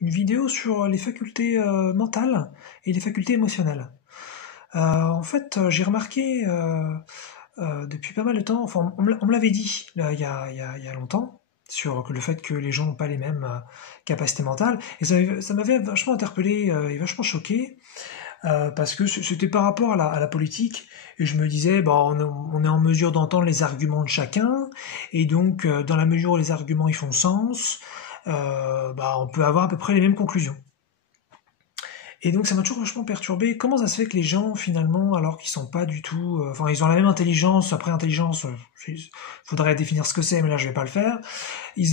une vidéo sur les facultés mentales et les facultés émotionnelles. En fait, j'ai remarqué depuis pas mal de temps, enfin on me l'avait dit là, il y a longtemps, sur le fait que les gens n'ont pas les mêmes capacités mentales, et ça m'avait vachement interpellé et vachement choqué, parce que c'était par rapport à la politique, et je me disais, bah, on est en mesure d'entendre les arguments de chacun, et donc dans la mesure où les arguments ils font sens, bah, on peut avoir à peu près les mêmes conclusions. Et donc ça m'a toujours vachement perturbé. Comment ça se fait que les gens, finalement, alors qu'ils sont pas du tout... Enfin, ils ont la même intelligence, après intelligence, faudrait définir ce que c'est, mais là je vais pas le faire. Ils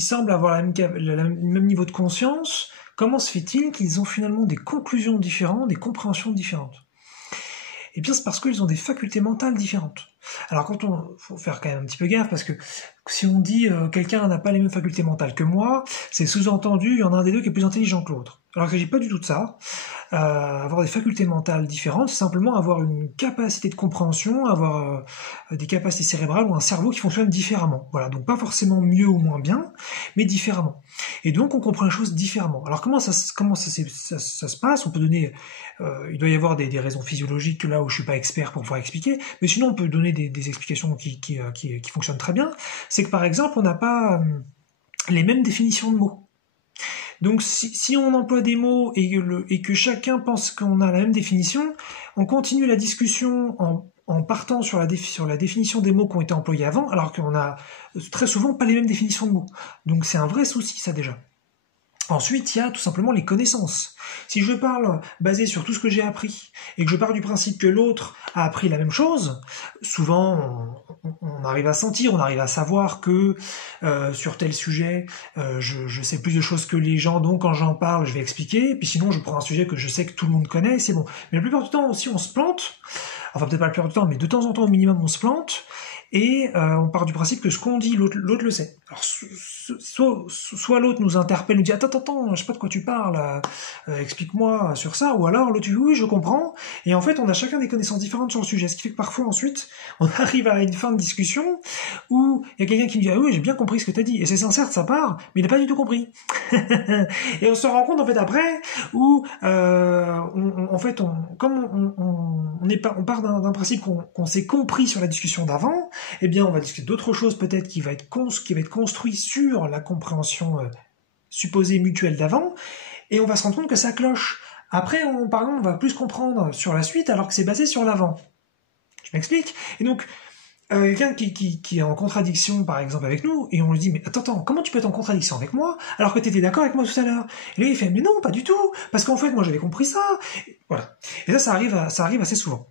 semblent avoir le même niveau de conscience. Comment se fait-il qu'ils ont finalement des conclusions différentes, des compréhensions différentes? Eh bien, c'est parce qu'ils ont des facultés mentales différentes. Alors, faut faire quand même un petit peu gaffe, parce que si on dit quelqu'un n'a pas les mêmes facultés mentales que moi, c'est sous-entendu, il y en a un des deux qui est plus intelligent que l'autre. Alors qu'il ne s'agit pas du tout de ça. Avoir des facultés mentales différentes, c'est simplement avoir une capacité de compréhension, avoir des capacités cérébrales ou un cerveau qui fonctionne différemment. Voilà, donc pas forcément mieux ou moins bien, mais différemment. Et donc on comprend les choses différemment. Alors comment ça se passe? On peut donner, il doit y avoir des raisons physiologiques là où je suis pas expert pour pouvoir expliquer, mais sinon on peut donner des explications qui fonctionnent très bien. C'est que par exemple on n'a pas les mêmes définitions de mots. Donc si on emploie des mots et que chacun pense qu'on a la même définition, on continue la discussion en partant sur la définition des mots qui ont été employés avant, alors qu'on a très souvent pas les mêmes définitions de mots. Donc c'est un vrai souci ça déjà. Ensuite, il y a tout simplement les connaissances. Si je parle basé sur tout ce que j'ai appris, et que je pars du principe que l'autre a appris la même chose, souvent on arrive à sentir, on arrive à savoir que sur tel sujet, je sais plus de choses que les gens, donc quand j'en parle, je vais expliquer, et puis sinon je prends un sujet que je sais que tout le monde connaît, et c'est bon. Mais la plupart du temps aussi on se plante, enfin peut-être pas la plupart du temps, mais de temps en temps au minimum on se plante, et on part du principe que ce qu'on dit, l'autre le sait. Alors soit l'autre nous interpelle, nous dit attends, je sais pas de quoi tu parles, explique-moi sur ça, ou alors l'autre dit oui je comprends, et en fait on a chacun des connaissances différentes sur le sujet, ce qui fait que parfois ensuite on arrive à une fin de discussion où il y a quelqu'un qui nous dit ah oui j'ai bien compris ce que t'as dit, et c'est sincère de sa part, mais il n'a pas du tout compris. Et on se rend compte en fait après où on part d'un principe qu'on s'est compris sur la discussion d'avant, eh bien on va discuter d'autres choses peut-être qui va être construit sur la compréhension supposée mutuelle d'avant, et on va se rendre compte que ça cloche. Après, par exemple, on va plus comprendre sur la suite alors que c'est basé sur l'avant. Je m'explique. Et donc, quelqu'un qui est en contradiction, par exemple, avec nous, et on lui dit, mais attends, comment tu peux être en contradiction avec moi alors que tu étais d'accord avec moi tout à l'heure? Et là, il fait, mais non, pas du tout, parce qu'en fait, moi, j'avais compris ça. Voilà. Et ça arrive assez souvent.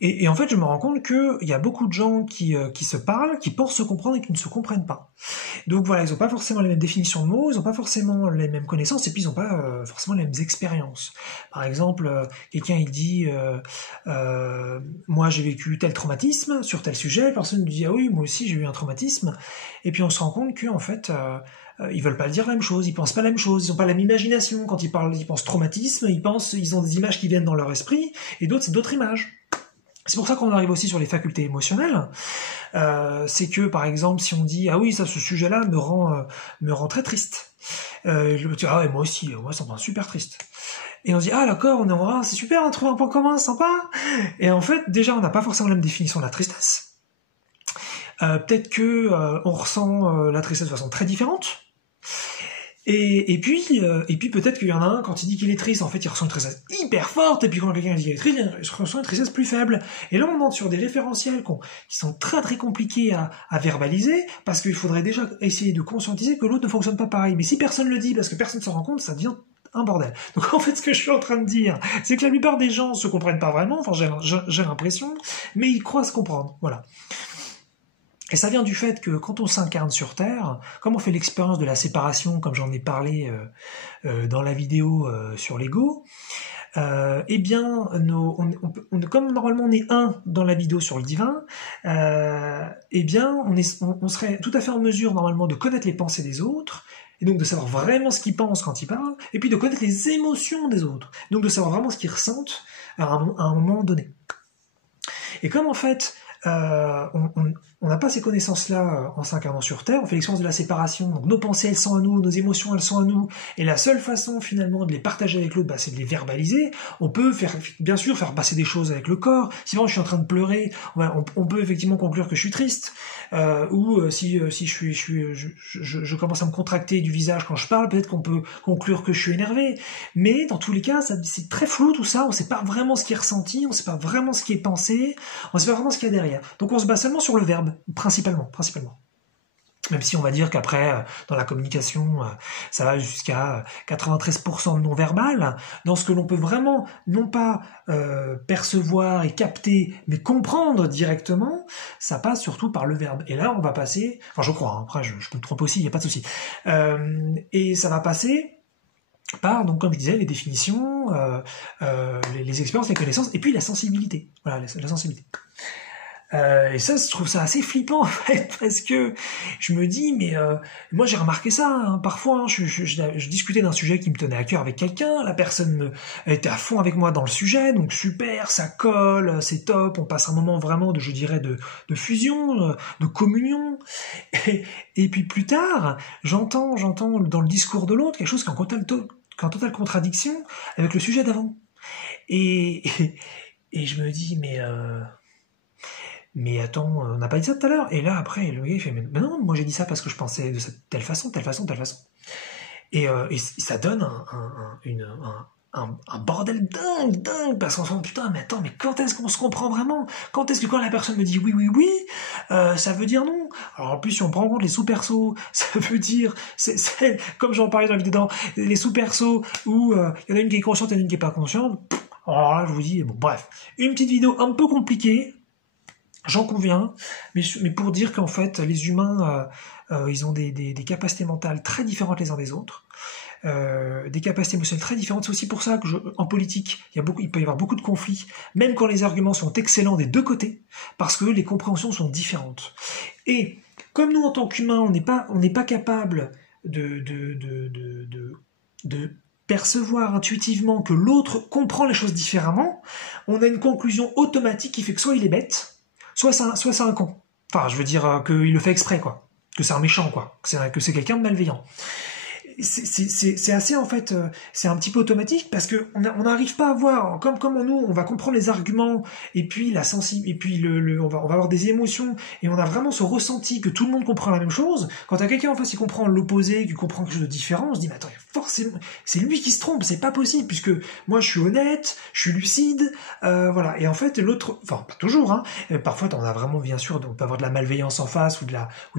Et en fait, je me rends compte qu'il y a beaucoup de gens qui se parlent, qui pensent se comprendre et qui ne se comprennent pas. Donc voilà, ils n'ont pas forcément les mêmes définitions de mots, ils n'ont pas forcément les mêmes connaissances, et puis ils n'ont pas forcément les mêmes expériences. Par exemple, quelqu'un il dit moi j'ai vécu tel traumatisme sur tel sujet, la personne lui dit ah oui, moi aussi j'ai eu un traumatisme, et puis on se rend compte qu'en fait ils veulent pas dire la même chose, ils pensent pas la même chose, ils ont pas la même imagination. Quand ils parlent, ils pensent traumatisme, ils ont des images qui viennent dans leur esprit, et d'autres c'est d'autres images. C'est pour ça qu'on arrive aussi sur les facultés émotionnelles. C'est que, par exemple, si on dit « Ah oui, ça, ce sujet-là me rend très triste. » Je me dis « Ah ouais, moi aussi, moi ça me rend super triste. » Et on se dit « Ah d'accord, c'est super, on trouve un point commun, sympa. » Et en fait, déjà, on n'a pas forcément la même définition de la tristesse. Peut-être que on ressent la tristesse de façon très différente. Et puis peut-être qu'il y en a un, quand il dit qu'il est triste, en fait il ressent une tristesse hyper forte, et puis quand quelqu'un dit qu'il est triste, il ressent une tristesse plus faible. Et là on entre sur des référentiels qui sont très très compliqués à verbaliser, parce qu'il faudrait déjà essayer de conscientiser que l'autre ne fonctionne pas pareil. Mais si personne le dit, parce que personne ne s'en rend compte, ça devient un bordel. Donc en fait ce que je suis en train de dire, c'est que la plupart des gens se comprennent pas vraiment, enfin j'ai l'impression, mais ils croient se comprendre, voilà. Et ça vient du fait que quand on s'incarne sur Terre, comme on fait l'expérience de la séparation, comme j'en ai parlé dans la vidéo sur l'ego, eh bien, comme normalement on est un dans la vidéo sur le divin, eh bien, on serait tout à fait en mesure normalement de connaître les pensées des autres, et donc de savoir vraiment ce qu'ils pensent quand ils parlent, et puis de connaître les émotions des autres, donc de savoir vraiment ce qu'ils ressentent à un moment donné. Et comme en fait, on n'a pas ces connaissances-là en s'incarnant sur Terre, on fait l'expérience de la séparation, donc nos pensées elles sont à nous, nos émotions elles sont à nous, et la seule façon finalement de les partager avec l'autre, c'est de les verbaliser. On peut bien sûr faire passer des choses avec le corps, si vraiment je suis en train de pleurer, on peut effectivement conclure que je suis triste, ou si je commence à me contracter du visage quand je parle, peut-être qu'on peut conclure que je suis énervé, mais dans tous les cas, c'est très flou tout ça, on ne sait pas vraiment ce qui est ressenti, on ne sait pas vraiment ce qui est pensé, on ne sait pas vraiment ce qu'il y a derrière. Donc on se base seulement sur le verbe, principalement. Même si on va dire qu'après, dans la communication, ça va jusqu'à 93% de non-verbal, dans ce que l'on peut vraiment, non pas percevoir et capter, mais comprendre directement, ça passe surtout par le verbe. Et là, on va passer, enfin je crois, après je me trompe aussi, il n'y a pas de souci, et ça va passer par, donc comme je disais, les définitions, les expériences, les connaissances, et puis la sensibilité. Voilà, la sensibilité. Et ça, je trouve ça assez flippant en fait, parce que je me dis, mais moi j'ai remarqué ça, hein, parfois, hein, je discutais d'un sujet qui me tenait à cœur avec quelqu'un, la personne était à fond avec moi dans le sujet, donc super, ça colle, c'est top, on passe un moment vraiment de, je dirais, de fusion, de communion, et puis plus tard, j'entends dans le discours de l'autre quelque chose qui est en totale contradiction avec le sujet d'avant. Et je me dis, mais attends, on n'a pas dit ça tout à l'heure. Et là, après, le gars, il fait, mais non, moi j'ai dit ça parce que je pensais de cette telle façon. Et ça donne un bordel dingue, parce qu'on se dit, putain, mais attends, mais quand est-ce qu'on se comprend vraiment? Quand est-ce que quand la personne me dit oui, ça veut dire non? Alors en plus, si on prend en compte les sous-persos, ça veut dire, comme j'en parlais dans la vidéo, les sous-persos où il y en a une qui est consciente et une qui est pas consciente. Alors là, je vous dis, bon, bref, une petite vidéo un peu compliquée, j'en conviens, mais pour dire qu'en fait, les humains, ils ont des capacités mentales très différentes les uns des autres, des capacités émotionnelles très différentes. C'est aussi pour ça que en politique, il peut y avoir beaucoup de conflits, même quand les arguments sont excellents des deux côtés, parce que les compréhensions sont différentes. Et comme nous, en tant qu'humains, on n'est pas capable de percevoir intuitivement que l'autre comprend les choses différemment, on a une conclusion automatique qui fait que soit il est bête, soit c'est un con. Enfin, je veux dire qu'il le fait exprès, quoi. Que c'est un méchant, quoi. Que c'est quelqu'un de malveillant. C'est assez, en fait, c'est un petit peu automatique parce que on n'arrive pas à voir, comme nous, on va comprendre les arguments et puis et puis on va avoir des émotions et on a vraiment ce ressenti que tout le monde comprend la même chose. Quand t'as quelqu'un en face qui comprend l'opposé, qui comprend quelque chose de différent, on se dit, mais attends, forcément, c'est lui qui se trompe, c'est pas possible puisque moi je suis honnête, je suis lucide, voilà. Et en fait, l'autre, enfin, pas toujours, hein. Parfois, on a vraiment, bien sûr, on peut avoir de la malveillance en face ou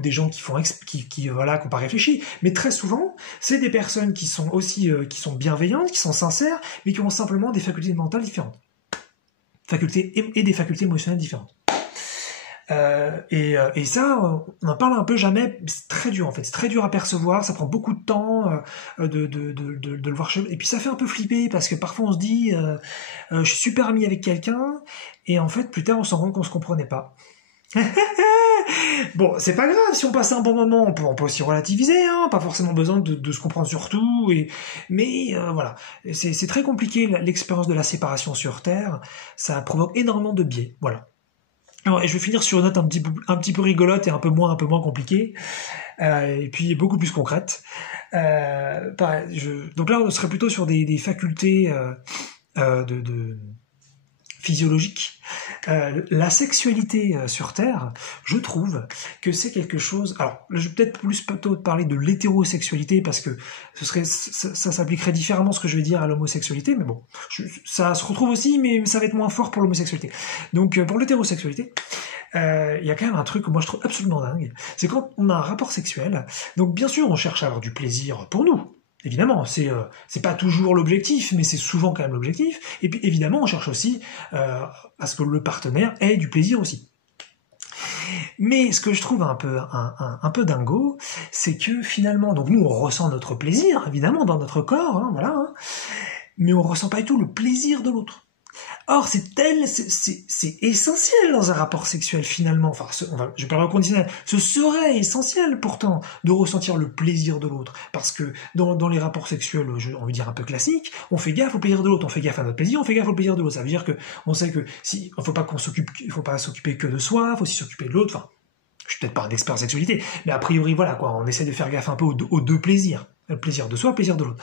des gens qui font, voilà, qui n'ont pas réfléchi. Mais très souvent, c'est des personnes qui sont aussi qui sont bienveillantes, qui sont sincères, mais qui ont simplement des facultés mentales différentes. Et des facultés émotionnelles différentes. Et ça, on en parle un peu jamais, c'est très dur en fait, c'est très dur à percevoir, ça prend beaucoup de temps de le voir chez. Et puis ça fait un peu flipper, parce que parfois on se dit, je suis super ami avec quelqu'un, et en fait plus tard on s'en rend compte qu'on se comprenait pas. Bon, c'est pas grave, si on passe un bon moment, on peut aussi relativiser, hein, pas forcément besoin de se comprendre sur tout, mais voilà, c'est très compliqué l'expérience de la séparation sur Terre, ça provoque énormément de biais, voilà. Alors, et je vais finir sur une note un petit peu rigolote et un peu moins compliquée, et puis beaucoup plus concrète. Donc là, on serait plutôt sur des facultés physiologique. La sexualité sur Terre, je trouve que c'est quelque chose. Alors, je vais peut-être plutôt parler de l'hétérosexualité parce que ça s'appliquerait différemment ce que je vais dire à l'homosexualité, mais bon, ça se retrouve aussi, mais ça va être moins fort pour l'homosexualité. Donc, pour l'hétérosexualité, il y a quand même un truc que moi je trouve absolument dingue, c'est quand on a un rapport sexuel. Donc, bien sûr, on cherche à avoir du plaisir pour nous. Évidemment, c'est pas toujours l'objectif, mais c'est souvent quand même l'objectif. Et puis évidemment, on cherche aussi à ce que le partenaire ait du plaisir aussi. Mais ce que je trouve un peu dingo, c'est que finalement, donc nous on ressent notre plaisir, évidemment, dans notre corps, hein, voilà, hein, mais on ressent pas du tout le plaisir de l'autre. Or, c'est essentiel dans un rapport sexuel finalement. Enfin, je parle au conditionnel. Ce serait essentiel pourtant de ressentir le plaisir de l'autre, parce que dans les rapports sexuels, on veut dire un peu classiques, on fait gaffe au plaisir de l'autre, on fait gaffe à notre plaisir, on fait gaffe au plaisir de l'autre. Ça veut dire que on sait que il faut pas s'occuper que de soi, il faut aussi s'occuper de l'autre. Enfin, Je suis peut-être pas un expert en sexualité, mais a priori, voilà, quoi, on essaie de faire gaffe un peu aux deux plaisirs. Le plaisir de soi, le plaisir de l'autre.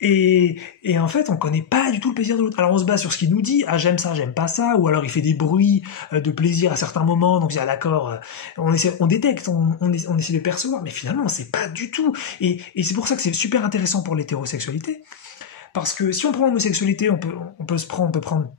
Et en fait, on connaît pas du tout le plaisir de l'autre. Alors on se base sur ce qu'il nous dit, ah j'aime ça, j'aime pas ça, ou alors il fait des bruits de plaisir à certains moments, donc ah d'accord, on détecte, on essaie de percevoir, mais finalement on sait pas du tout. Et c'est pour ça que c'est super intéressant pour l'hétérosexualité, parce que si on prend l'homosexualité, on peut prendre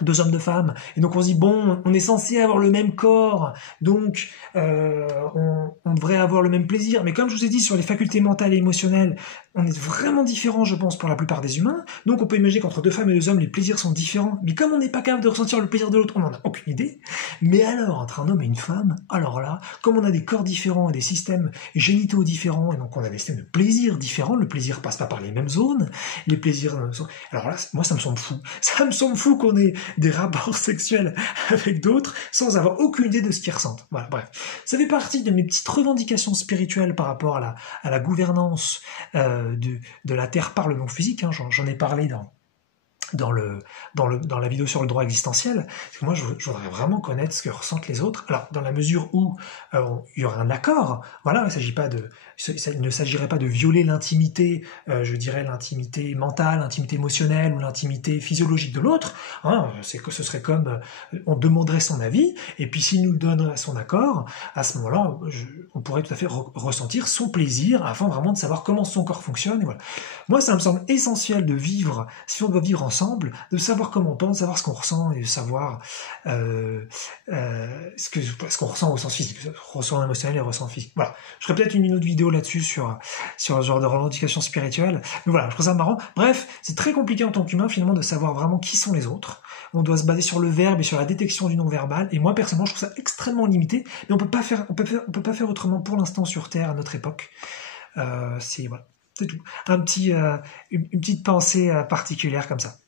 deux hommes, deux femmes, et donc on se dit bon, on est censé avoir le même corps, donc on devrait avoir le même plaisir, mais comme je vous ai dit sur les facultés mentales et émotionnelles, on est vraiment différents, je pense, pour la plupart des humains, donc on peut imaginer qu'entre deux femmes et deux hommes, les plaisirs sont différents, mais comme on n'est pas capable de ressentir le plaisir de l'autre, on n'en a aucune idée, mais alors, entre un homme et une femme, alors là, comme on a des corps différents et des systèmes génitaux différents, et donc on a des systèmes de plaisir différents, le plaisir passe pas par les mêmes zones, les plaisirs... Alors là, moi ça me semble fou qu'on ait des rapports sexuels avec d'autres sans avoir aucune idée de ce qu'ils ressentent. Voilà, bref. Ça fait partie de mes petites revendications spirituelles par rapport à la gouvernance de la Terre par le non physique. Hein. J'en ai parlé dans la vidéo sur le droit existentiel, parce que moi je voudrais vraiment connaître ce que ressentent les autres. Alors dans la mesure où il y aura un accord, voilà, il ne s'agirait pas de violer l'intimité, je dirais l'intimité mentale, l'intimité émotionnelle ou l'intimité physiologique de l'autre. Hein, c'est que ce serait comme on demanderait son avis, et puis s'il nous donne son accord, à ce moment-là, on pourrait tout à fait ressentir son plaisir afin vraiment de savoir comment son corps fonctionne. Et voilà. Moi, ça me semble essentiel de vivre, si on doit vivre ensemble, de savoir comment on pense, de savoir ce qu'on ressent et de savoir ce qu'on ressent au sens physique, ressent émotionnel et ressent physique. Voilà. Je ferai peut-être une autre vidéo là-dessus sur ce genre de revendication spirituelle. Mais voilà, je trouve ça marrant. Bref, c'est très compliqué en tant qu'humain finalement de savoir vraiment qui sont les autres. On doit se baser sur le verbe et sur la détection du non-verbal. Et moi, personnellement, je trouve ça extrêmement limité. Mais on peut pas faire autrement pour l'instant sur Terre à notre époque. Voilà. C'est tout. Une petite pensée particulière comme ça.